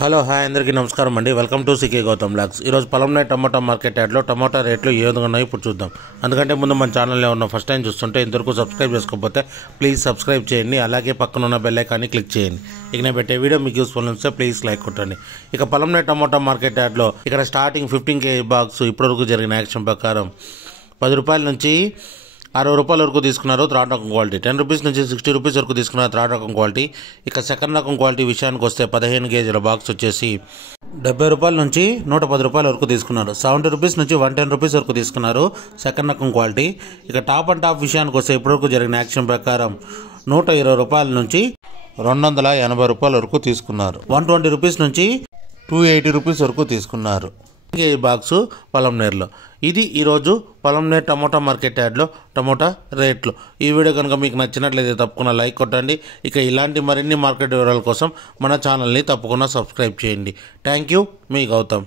Hello hi అందరికీ నమస్కారం అండి. Welcome to CK Gautam blogs. ఈరోజు పొలంనే టమాటా మార్కెట్ యార్డ్లో టమాటా రేట్లు ఏ విధంగా ఉన్నాయో ఇప్పుడు చూద్దాం. అందుకంటే ముందు మన ఛానల్లో ఉన్న ఫస్ట్ టైం చూస్తుంటే ఇంతవరకు సబ్స్క్రైబ్ చేసుకోకపోతే ప్లీజ్ సబ్స్క్రైబ్ చేయండి. అలాగే పక్కన ఉన్న బెల్ ఐకాన్ని క్లిక్ చేయండి. ఇక నేను పెట్టే వీడియో మీకు యూస్ఫుల్ వస్తే ప్లీజ్ లైక్ కొట్టండి. ఇక పొలంనే టమాటా మార్కెట్ యార్డ్లో ఇక్కడ స్టార్టింగ్ 15 kg బాక్స్ ఇప్పటివరకు జరిగిన యాక్షన్ ప్రకారం 10 రూపాయల నుంచి 60 రూపాయల వరకు తీసుకున్నారు థర్డ్ రకం క్వాలిటీ. 10 రూపీస్ నుంచి 60 రూపీస్ వరకు తీసుకున్నారు థర్డ్ రకం క్వాలిటీ. ఇక సెకండ్ రకం క్వాలిటీ విషయానికి వస్తే 15 kgల బాక్స్ వచ్చేసి 70 రూపాయల నుంచి 110 రూపాయల వరకు తీసుకున్నారు. 70 రూపీస్ నుంచి 110 రూపీస్ వరకు తీసుకున్నారు సెకండ్ రకం క్వాలిటీ. ఇక టాప్ అండ్ టాప్ విషయానికి వస్తే ఇప్పటివరకు జరిగిన యాక్షన్ ప్రకారం 120 రూపాయల నుంచి 280 రూపాయల వరకు తీసుకున్నారు. 120 రూపీస్ నుంచి 280 రూపీస్ వరకు తీసుకున్నారు ఈ బాక్సు పొలంనేరులో. ఇది ఈరోజు పొలంనేరు టమోటా మార్కెట్ యార్డ్లో టమోటా రేట్లు. ఈ వీడియో కనుక మీకు నచ్చినట్లయితే తప్పకుండా లైక్ కొట్టండి. ఇక ఇలాంటి మరిన్ని మార్కెట్ వివరాల కోసం మన ఛానల్ని తప్పకుండా సబ్స్క్రైబ్ చేయండి. థ్యాంక్ యూ, మీ గౌతమ్.